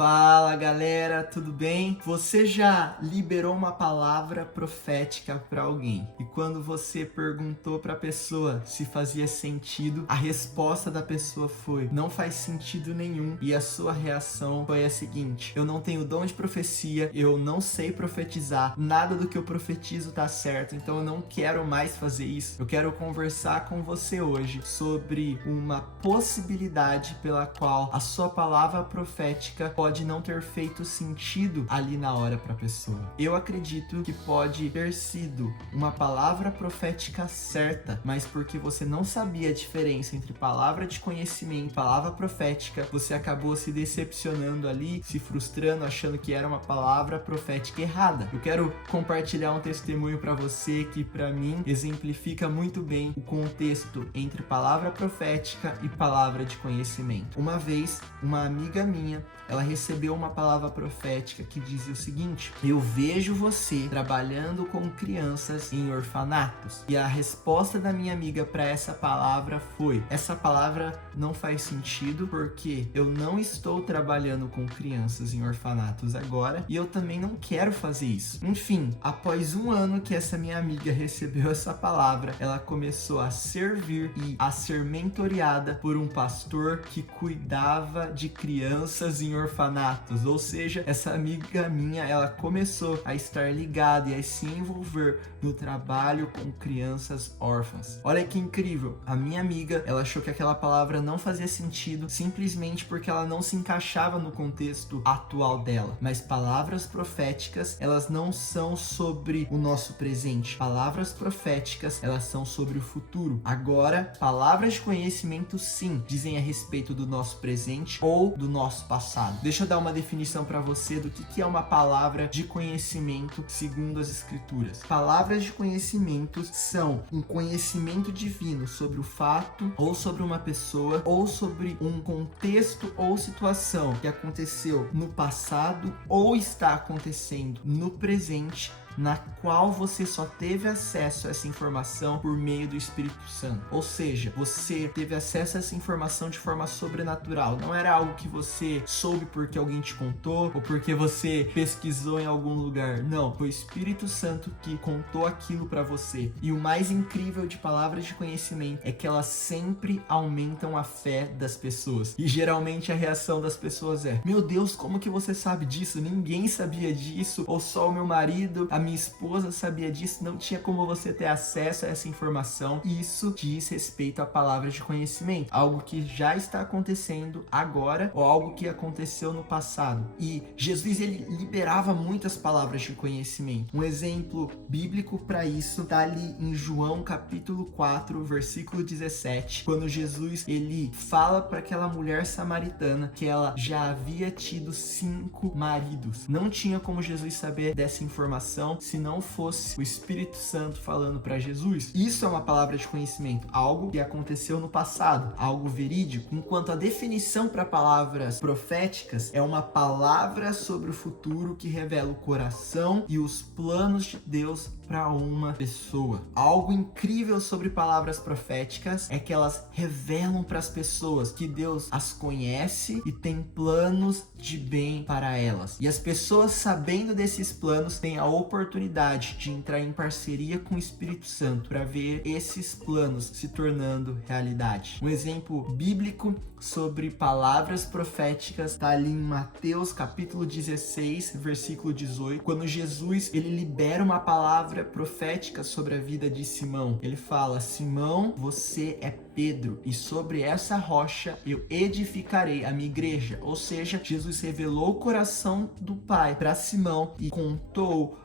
Fala galera, tudo bem? Você já liberou uma palavra profética para alguém e quando você perguntou para a pessoa se fazia sentido, a resposta da pessoa foi: não faz sentido nenhum, e a sua reação foi a seguinte: eu não tenho dom de profecia, eu não sei profetizar, nada do que eu profetizo tá certo, então eu não quero mais fazer isso. Eu quero conversar com você hoje sobre uma possibilidade pela qual a sua palavra profética pode não ter feito sentido ali na hora para a pessoa. Eu acredito que pode ter sido uma palavra profética certa, mas porque você não sabia a diferença entre palavra de conhecimento e palavra profética, você acabou se decepcionando ali, se frustrando, achando que era uma palavra profética errada. Eu quero compartilhar um testemunho para você que, para mim, exemplifica muito bem o contexto entre palavra profética e palavra de conhecimento. Uma vez, uma amiga minha, ela recebeu uma palavra profética que dizia o seguinte: eu vejo você trabalhando com crianças em orfanatos. E a resposta da minha amiga para essa palavra foi: essa palavra não faz sentido porque eu não estou trabalhando com crianças em orfanatos agora e eu também não quero fazer isso. Enfim, após um ano que essa minha amiga recebeu essa palavra, ela começou a servir e a ser mentoreada por um pastor que cuidava de crianças em orfanatos. Ou seja, essa amiga minha, ela começou a estar ligada e a se envolver no trabalho com crianças órfãs. Olha que incrível, a minha amiga, ela achou que aquela palavra não fazia sentido simplesmente porque ela não se encaixava no contexto atual dela. Mas palavras proféticas, elas não são sobre o nosso presente. Palavras proféticas, elas são sobre o futuro. Agora, palavras de conhecimento, sim, dizem a respeito do nosso presente ou do nosso passado. Deixa eu dar uma definição para você do que é uma palavra de conhecimento segundo as escrituras. Palavras de conhecimento são um conhecimento divino sobre o fato ou sobre uma pessoa ou sobre um contexto ou situação que aconteceu no passado ou está acontecendo no presente, na qual você só teve acesso a essa informação por meio do Espírito Santo. Ou seja, você teve acesso a essa informação de forma sobrenatural. Não era algo que você soube porque alguém te contou ou porque você pesquisou em algum lugar. Não, foi o Espírito Santo que contou aquilo para você. E o mais incrível de palavras de conhecimento é que elas sempre aumentam a fé das pessoas. E geralmente a reação das pessoas é: meu Deus, como que você sabe disso? Ninguém sabia disso. Ou só o meu marido, a minha esposa sabia disso. Não tinha como você ter acesso a essa informação. Isso diz respeito à palavra de conhecimento, algo que já está acontecendo agora ou algo que aconteceu no passado. E Jesus, ele liberava muitas palavras de conhecimento. Um exemplo bíblico para isso está ali em João capítulo 4, versículo 17, quando Jesus, ele fala para aquela mulher samaritana que ela já havia tido 5 maridos. Não tinha como Jesus saber dessa informação se não fosse o Espírito Santo falando para Jesus. Isso é uma palavra de conhecimento, algo que aconteceu no passado, algo verídico. Enquanto a definição para palavras proféticas é uma palavra sobre o futuro que revela o coração e os planos de Deus para uma pessoa. Algo incrível sobre palavras proféticas é que elas revelam para as pessoas que Deus as conhece e tem planos de bem para elas. E as pessoas, sabendo desses planos, têm a oportunidade de entrar em parceria com o Espírito Santo para ver esses planos se tornando realidade. Um exemplo bíblico sobre palavras proféticas está ali em Mateus capítulo 16, versículo 18, quando Jesus, ele libera uma palavra profética sobre a vida de Simão. Ele fala: Simão, você é Pedro, e sobre essa rocha eu edificarei a minha igreja. Ou seja, Jesus revelou o coração do Pai para Simão e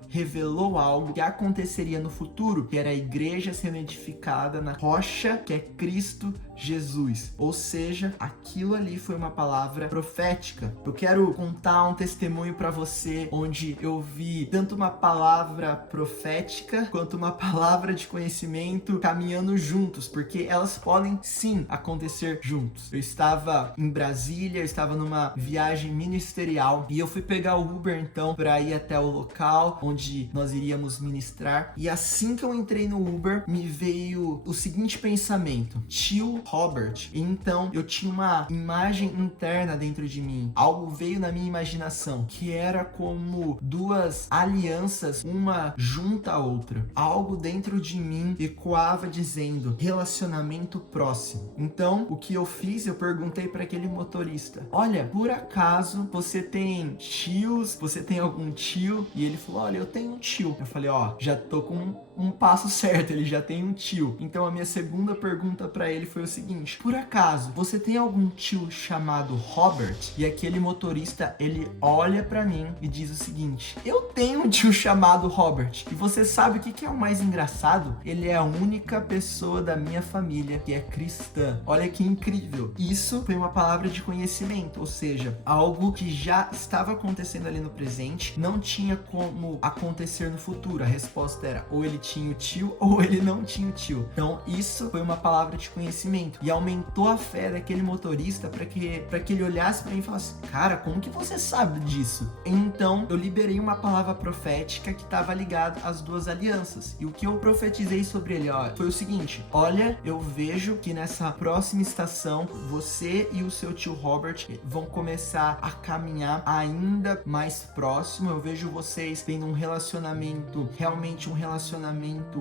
revelou algo que aconteceria no futuro, que era a igreja sendo edificada na rocha que é Cristo Jesus. Ou seja, aquilo ali foi uma palavra profética. Eu quero contar um testemunho para você onde eu vi tanto uma palavra profética quanto uma palavra de conhecimento caminhando juntos, porque elas podem sim acontecer juntos. Eu estava em Brasília, eu estava numa viagem ministerial e eu fui pegar o Uber então para ir até o local onde nós iríamos ministrar. E assim que eu entrei no Uber, me veio o seguinte pensamento: tio Robert. Então eu tinha uma imagem interna dentro de mim, algo veio na minha imaginação, que era como duas alianças, uma junta à outra. Algo dentro de mim ecoava dizendo relacionamento próximo. Então o que eu fiz, eu perguntei para aquele motorista: olha, por acaso você tem tios? Você tem algum tio? E ele falou: olha, eu tenho um tio. Eu falei: ó, já tô com um passo certo, ele já tem um tio. Então a minha segunda pergunta para ele foi o seguinte: por acaso você tem algum tio chamado Robert? E aquele motorista, ele olha para mim e diz o seguinte: eu tenho um tio chamado Robert. E você sabe o que é o mais engraçado? Ele é a única pessoa da minha família que é cristã. Olha que incrível. Isso foi uma palavra de conhecimento, ou seja, algo que já estava acontecendo ali no presente, não tinha como acontecer no futuro. A resposta era: ou ele tinha o tio ou ele não tinha o tio. Então isso foi uma palavra de conhecimento e aumentou a fé daquele motorista para que ele olhasse para mim e falasse: cara, como que você sabe disso? Então eu liberei uma palavra profética que estava ligada às duas alianças, e o que eu profetizei sobre ele, ó, foi o seguinte: olha, eu vejo que nessa próxima estação você e o seu tio Robert vão começar a caminhar ainda mais próximo. Eu vejo vocês tendo um relacionamento, realmente um relacionamento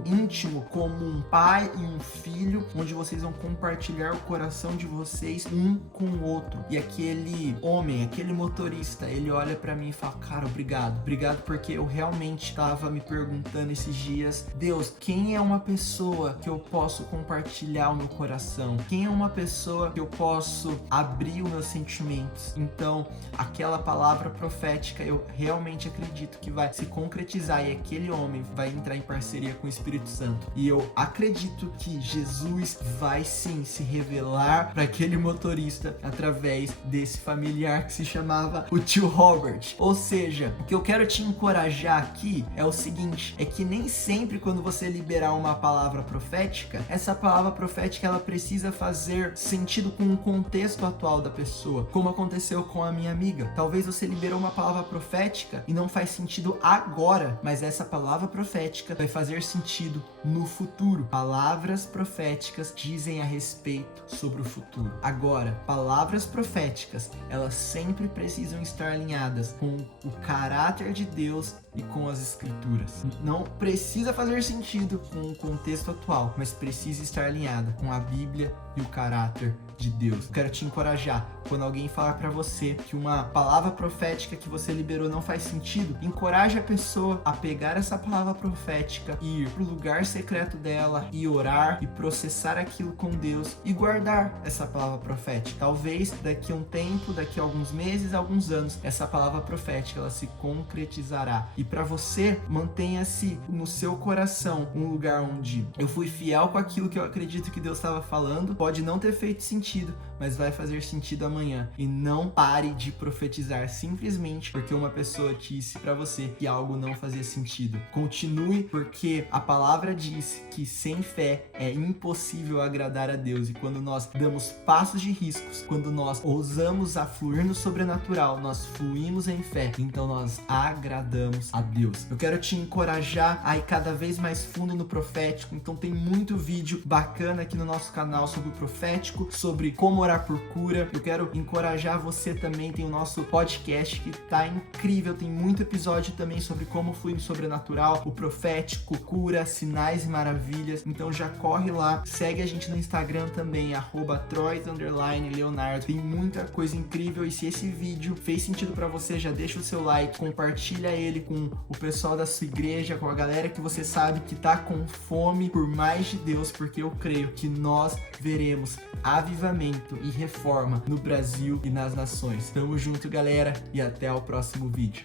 íntimo, como um pai e um filho, onde vocês vão compartilhar o coração de vocês um com o outro. E aquele homem, aquele motorista, ele olha pra mim e fala: cara, obrigado porque eu realmente estava me perguntando esses dias: Deus, quem é uma pessoa que eu posso compartilhar o meu coração? Quem é uma pessoa que eu posso abrir os meus sentimentos? Então aquela palavra profética, eu realmente acredito que vai se concretizar, e aquele homem vai entrar em parceria com o Espírito Santo. E eu acredito que Jesus vai sim se revelar para aquele motorista através desse familiar que se chamava o tio Robert. Ou seja, o que eu quero te encorajar aqui é o seguinte: é que nem sempre quando você liberar uma palavra profética, essa palavra profética ela precisa fazer sentido com o contexto atual da pessoa, como aconteceu com a minha amiga. Talvez você liberou uma palavra profética e não faz sentido agora, mas essa palavra profética vai fazer sentido no futuro. Palavras proféticas dizem a respeito sobre o futuro. Agora, palavras proféticas, elas sempre precisam estar alinhadas com o caráter de Deus e com as escrituras. Não precisa fazer sentido com o contexto atual, mas precisa estar alinhada com a Bíblia e o caráter de Deus. Eu quero te encorajar, quando alguém falar para você que uma palavra profética que você liberou não faz sentido, encoraje a pessoa a pegar essa palavra profética e ir pro lugar secreto dela e orar e processar aquilo com Deus e guardar essa palavra profética. Talvez daqui a um tempo, daqui a alguns meses, alguns anos, essa palavra profética ela se concretizará. E para você, mantenha-se no seu coração um lugar onde eu fui fiel com aquilo que eu acredito que Deus estava falando. Pode não ter feito sentido, mas vai fazer sentido amanhã. E não pare de profetizar simplesmente porque uma pessoa disse para você que algo não fazia sentido. Continue, porque a palavra diz que sem fé é impossível agradar a Deus. E quando nós damos passos de riscos, quando nós ousamos a fluir no sobrenatural, nós fluímos em fé, então nós agradamos a Deus. Eu quero te encorajar a ir cada vez mais fundo no profético. Então tem muito vídeo bacana aqui no nosso canal sobre o profético, sobre como orar por cura. Eu quero encorajar você também, tem o nosso podcast que tá incrível, tem muito episódio também sobre como fluir no sobrenatural, o profético, cura, sinais e maravilhas. Então já corre lá, segue a gente no Instagram também, @Trois_Leonardo. Tem muita coisa incrível, e se esse vídeo fez sentido pra você, já deixa o seu like, compartilha ele com o pessoal da sua igreja, com a galera que você sabe que tá com fome por mais de Deus, porque eu creio que nós veremos avivamento e reforma no Brasil e nas nações. Tamo junto, galera, e até o próximo vídeo.